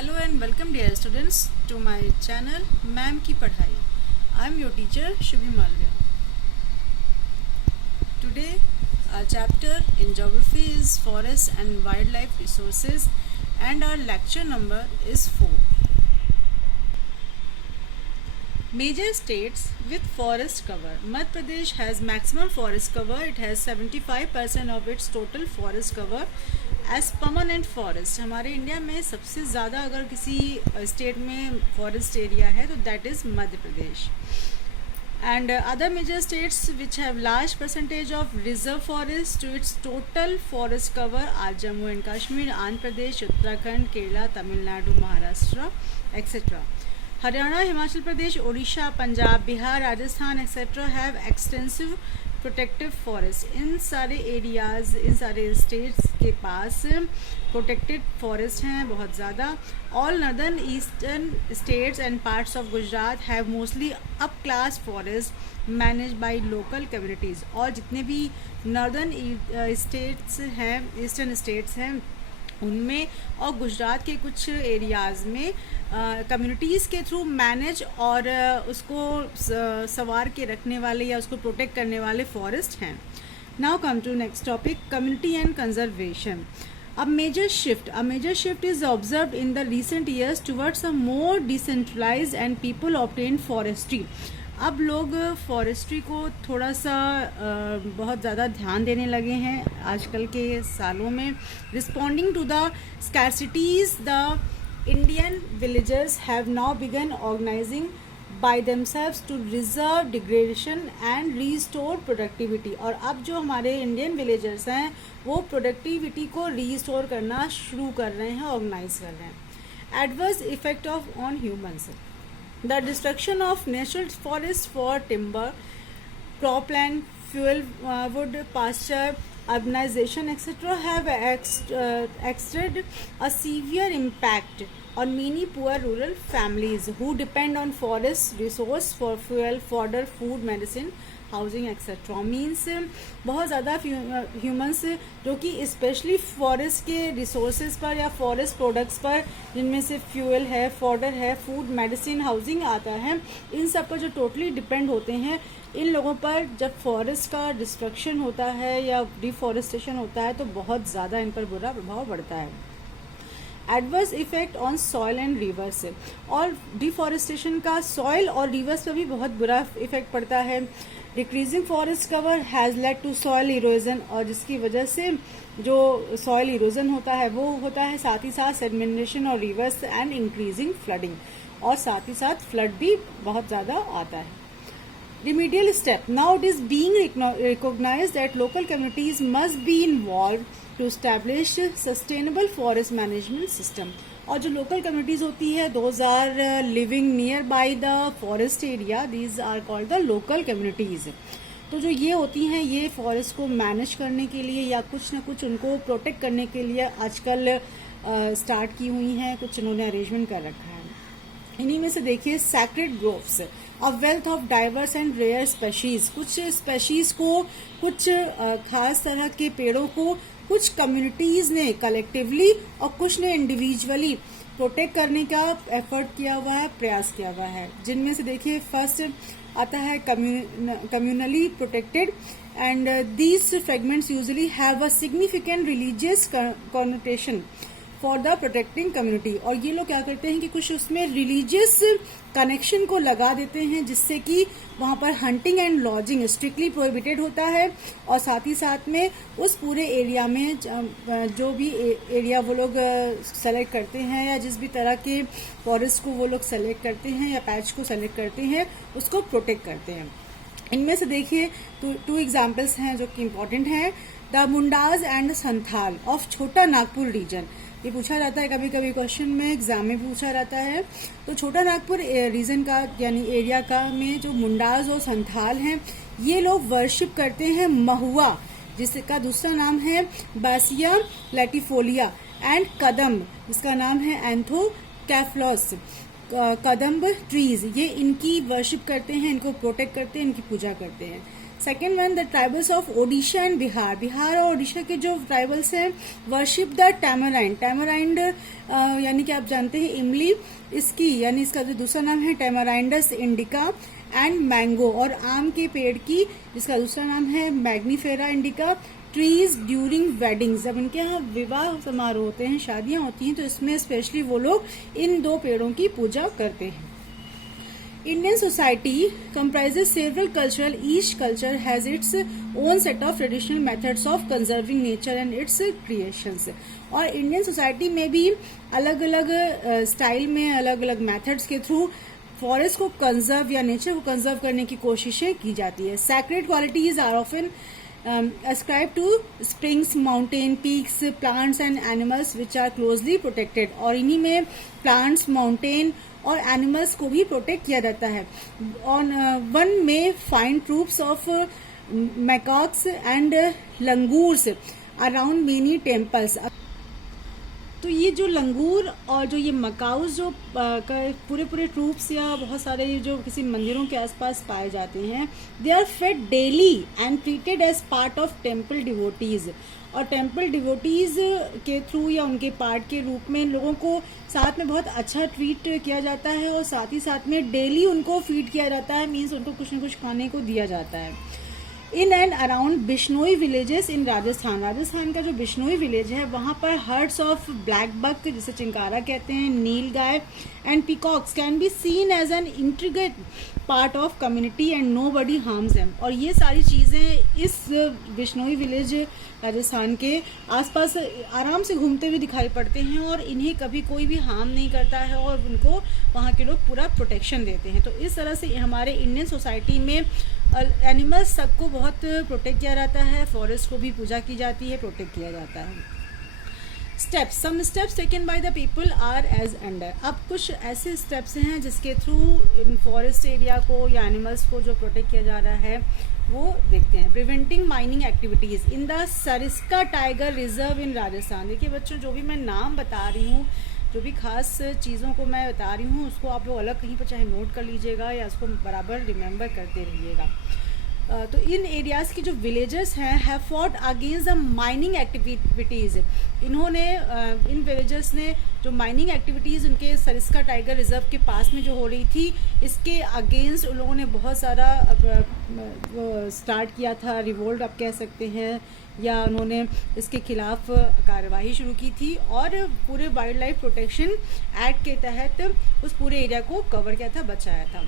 Hello and welcome dear students to my channel ma'am की पढ़ाई. I am your teacher Shubhi Malviya. Today our chapter in geography is forest and wildlife resources and our lecture number is 4. Major states with forest cover. Madhya Pradesh has maximum forest cover. It has 75% of its total forest cover as permanent forest. हमारे India में सबसे ज़्यादा अगर किसी state में forest area है तो that is Madhya Pradesh. And other major states which have large percentage of reserve forest to its total forest cover are Jammu and Kashmir, Andhra Pradesh, Uttarakhand, Kerala, Tamil Nadu, Maharashtra, etc. Haryana, Himachal Pradesh, Odisha, Punjab, Bihar, Rajasthan, etc. have extensive protective forest. इन सारे areas, इन सारे states के पास protected forest हैं बहुत ज़्यादा. All northern eastern states and parts of Gujarat have mostly up class forest manage by local communities. और जितने भी नॉर्दर्न स्टेट्स हैं, ईस्टर्न स्टेट्स हैं, उनमें और गुजरात के कुछ एरियाज़ में कम्युनिटीज़ के थ्रू मैनेज और उसको संवार के रखने वाले या उसको प्रोटेक्ट करने वाले फॉरेस्ट हैं. Now come to next topic, community and conservation. A major shift is observed in the recent years towards a more decentralized and people obtained forestry. अब लोग फॉरेस्ट्री को थोड़ा सा बहुत ज़्यादा ध्यान देने लगे हैं आजकल के सालों में. Responding to the scarcities the Indian villagers have now begun organising by themselves to reserve degradation and restore productivity. और अब जो हमारे इंडियन विलेजर्स हैं वो प्रोडक्टिविटी को रीस्टोर करना शुरू कर रहे हैं, ऑर्गेनाइज कर रहे हैं. Adverse effect of on humans. The destruction of natural forests for timber, cropland, fuel, wood, pasture, urbanization, etc. have exerted a severe impact on many poor rural families who depend on forest resource for fuel, fodder, food, medicine, housing etcetera. Means बहुत ज़्यादा humans जो कि specially forest के resources पर या forest products पर, जिनमें से फ्यूल है, फॉडर है, फूड, मेडिसिन, हाउसिंग आता है, इन सब पर जो टोटली डिपेंड होते हैं, इन लोगों पर जब फॉरेस्ट का डिस्ट्रक्शन होता है या डिफॉरेस्टेशन होता है तो बहुत ज़्यादा इन पर बुरा प्रभाव पड़ता है. Adverse effect on soil and rivers. और डिफॉरेस्टेशन का सॉइल और रिवर्स पर भी बहुत बुरा इफेक्ट पड़ता है. Decreasing forest cover has led to soil erosion. और जिसकी वजह से जो सॉइल इरोजन होता है वो होता है, साथ ही साथ सेडिमेंटेशन और रिवर्स एंड इंक्रीजिंग फ्लडिंग. और साथ ही साथ फ्लड भी बहुत ज़्यादा आता है. Remedial step. Now it is being recognized that local communities must be involved to establish sustainable forest management system. और जो local communities होती है, those are living nearby the forest area. These are called the local communities. तो जो ये होती हैं, ये फॉरेस्ट को मैनेज करने के लिए या कुछ ना कुछ उनको प्रोटेक्ट करने के लिए आजकल स्टार्ट की हुई हैं, कुछ इन्होंने अरेंजमेंट कर रखा है. इन्हीं में से देखिए sacred groves, a wealth of diverse and rare species. कुछ स्पेशीज को, कुछ खास तरह के पेड़ों को कुछ कम्युनिटीज ने कलेक्टिवली और कुछ ने इंडिविजुअली प्रोटेक्ट करने का एफर्ट किया हुआ है, प्रयास किया हुआ है. जिनमें से देखिए फर्स्ट आता है communally protected, and these fragments usually have a significant religious connotation for the protecting community. और ये लोग क्या करते हैं कि कुछ उसमें रिलीजियस कनेक्शन को लगा देते हैं, जिससे कि वहाँ पर hunting and lodging strictly prohibited होता है. और साथ ही साथ में उस पूरे एरिया में जो भी एरिया वो लोग सेलेक्ट करते हैं या जिस भी तरह के फॉरेस्ट को वो लोग सेलेक्ट करते हैं या पैच को सेलेक्ट करते हैं, उसको प्रोटेक्ट करते हैं. इनमें से देखिए टू एग्जाम्पल्स हैं जो कि इम्पोर्टेंट हैं. The Mundas and Santhal of छोटा नागपुर रीजन. ये पूछा जाता है कभी कभी क्वेश्चन में, एग्जाम में पूछा जाता है. तो छोटा नागपुर रीजन का यानी एरिया का में जो मुंडाज और संथाल हैं, ये लोग वर्शिप करते हैं महुआ, जिसका दूसरा नाम है बासिया लैटिफोलिया, एंड कदम्ब, जिसका नाम है एंथोकैफ्लोस. कदम्ब ट्रीज, ये इनकी वर्शिप करते हैं, इनको प्रोटेक्ट करते हैं, इनकी पूजा करते हैं. Second one, the tribals of Odisha and Bihar. Bihar और ओडिशा के जो ट्राइबल्स हैं वर्शिप द टैमराइंड। टैमराइंड यानी कि आप जानते हैं इमली, इसकी यानी इसका जो दूसरा नाम है टैमराइंडस इंडिका, एंड मैंगो और आम के पेड़ की जिसका दूसरा नाम है Mangifera indica, trees during weddings. जब इनके यहाँ विवाह समारोह होते हैं, शादियां होती हैं, तो इसमें स्पेशली वो लोग इन दो पेड़ों की पूजा करते हैं। Indian society comprises several cultural. Each culture has its own set of traditional methods of conserving nature and its creations. और इंडियन सोसाइटी में भी अलग अलग स्टाइल में अलग अलग मेथड्स के थ्रू फॉरेस्ट को कंजर्व या नेचर को कंजर्व करने की कोशिशें की जाती है। Sacred qualities are often ascribed to springs, mountain, peaks, plants and animals which are closely protected. और इन्हीं में plants, mountain और animals को भी प्रोटेक्ट किया जाता है। On one may find troops of macaques and langurs around many temples. तो ये जो लंगूर और जो ये मकाउस जो पूरे पूरे ट्रूप्स या बहुत सारे जो किसी मंदिरों के आसपास पाए जाते हैं, they are fed daily and treated as part of temple devotees. और टेम्पल डिवोटीज के थ्रू या उनके पार्ट के रूप में लोगों को साथ में बहुत अच्छा ट्रीट किया जाता है और साथ ही साथ में डेली उनको फीड किया जाता है, मीन्स उनको कुछ न कुछ खाने को दिया जाता है। In and around Bishnoi villages in Rajasthan. Rajasthan का जो बिश्नोई विलेज है वहाँ पर हर्ड्स ऑफ ब्लैक बक जिसे चिंकारा कहते हैं, nilgai and peacocks can be seen as an integrate part of community and nobody harms them. और ये सारी चीज़ें इस बिश्नोई विलेज राजस्थान के आसपास आराम से घूमते हुए दिखाई पड़ते हैं और इन्हें कभी कोई भी हार्म नहीं करता है और उनको वहाँ के लोग पूरा प्रोटेक्शन देते हैं। तो इस तरह से हमारे इंडियन सोसाइटी में एनिमल्स सबको बहुत प्रोटेक्ट किया जाता है, फॉरेस्ट को भी पूजा की जाती है, प्रोटेक्ट किया जाता है। Steps, some steps taken by the people are as under. अब कुछ ऐसे स्टेप्स हैं जिसके थ्रू इन फॉरेस्ट एरिया को या एनिमल्स को जो प्रोटेक्ट किया जा रहा है वो देखते हैं। Preventing mining activities in the Sariska tiger reserve in Rajasthan. देखिए बच्चों, जो भी मैं नाम बता रही हूँ, जो भी खास चीज़ों को मैं बता रही हूँ, उसको आप लोग अलग कहीं पर चाहे नोट कर लीजिएगा या उसको बराबर रिमेंबर करते रहिएगा। तो इन एरियाज़ की जो विलेजर्स हैं have fought against the mining activities. इन्होंने इन विलेजर्स ने जो माइनिंग एक्टिविटीज़ उनके सरिस्का टाइगर रिजर्व के पास में जो हो रही थी, इसके अगेंस्ट उन लोगों ने बहुत सारा स्टार्ट किया था, रिवोल्ट आप कह सकते हैं, या उन्होंने इसके खिलाफ कार्यवाही शुरू की थी और पूरे वाइल्ड लाइफ प्रोटेक्शन एक्ट के तहत उस पूरे एरिया को कवर किया था, बचाया था।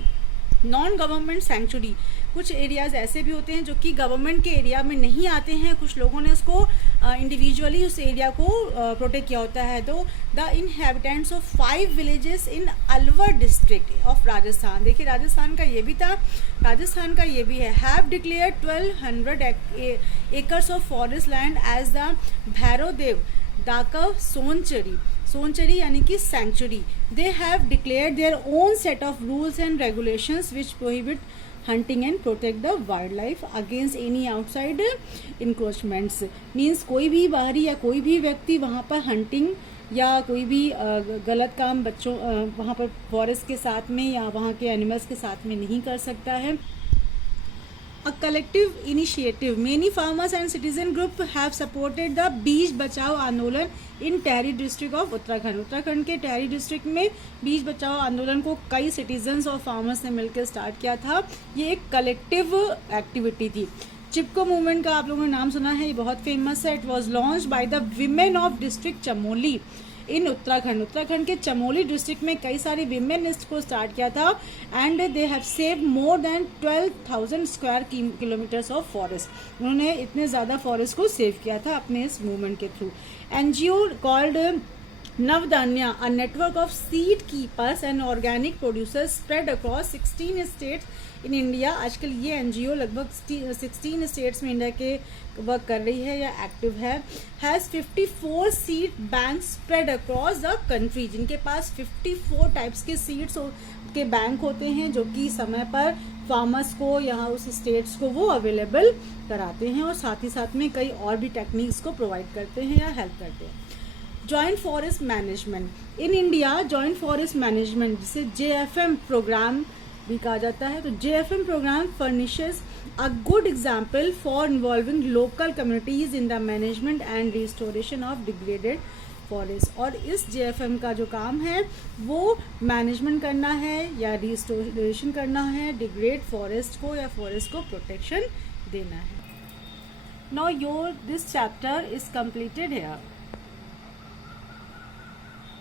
नॉन गवर्नमेंट सेंचुरी, कुछ एरियाज़ ऐसे भी होते हैं जो कि गवर्नमेंट के एरिया में नहीं आते हैं, कुछ लोगों ने उसको इंडिविजुअली उस एरिया को प्रोटेक्ट किया होता है। तो the inhabitants of 5 villages in Alwar district of Rajasthan, देखिए राजस्थान का ये भी था, राजस्थान का ये भी है, have declared 1200 acres of forest land as the Bhairodev Dakav Sonchari. Sonchari यानी कि century. They have declared their own set of rules and regulations which prohibit hunting and protect the wildlife against any outside encroachments. Means कोई भी बाहरी या कोई भी व्यक्ति वहाँ पर हंटिंग या कोई भी गलत काम बच्चों वहाँ पर फॉरेस्ट के साथ में या वहाँ के एनिमल्स के साथ में नहीं कर सकता है। A collective initiative. Many farmers and citizen group have supported the बीज बचाओ आंदोलन in Tehri district of Uttarakhand. Uttarakhand के टेहरी डिस्ट्रिक्ट में बीज बचाओ आंदोलन को कई सिटीजन्स और फार्मर्स ने मिलकर स्टार्ट किया था। ये एक कलेक्टिव एक्टिविटी थी। चिपको मूवमेंट का आप लोगों ने नाम सुना है, ये बहुत फेमस है। It was launch by the women of district Chamoli in Uttarakhand. Uttarakhand के चमोली डिस्ट्रिक्ट में कई सारे विमेन इसको स्टार्ट किया था and they have save more than 12,000 square kilometres of forest. उन्होंने इतने ज़्यादा फॉरेस्ट को सेव किया था अपने इस मूवमेंट के through. NGO called Navdanya, a network of seed keepers and organic producers spread across 16 states in India। आजकल ये एनजीओ लगभग 16 स्टेट्स में इंडिया के वर्क कर रही है या एक्टिव है। Has 54 seed bank spread across the country, जिनके पास 54 टाइप्स के सीड्स के बैंक होते हैं जो कि समय पर फार्मर्स को यहाँ उस स्टेट्स को वो अवेलेबल कराते हैं और साथ ही साथ में कई और भी टेक्निक्स को प्रोवाइड करते हैं या हेल्प करते हैं। Joint forest management in India, joint forest management जिसे JFM प्रोग्राम भी कहा जाता है। तो JFM program furnishes a good example for involving local communities in the management and restoration of degraded forest. और इस JFM का जो काम है वो मैनेजमेंट करना है या रिस्टोरेशन करना है डिग्रेड फॉरेस्ट को या फॉरेस्ट को प्रोटेक्शन देना है। Now your this chapter is completed here.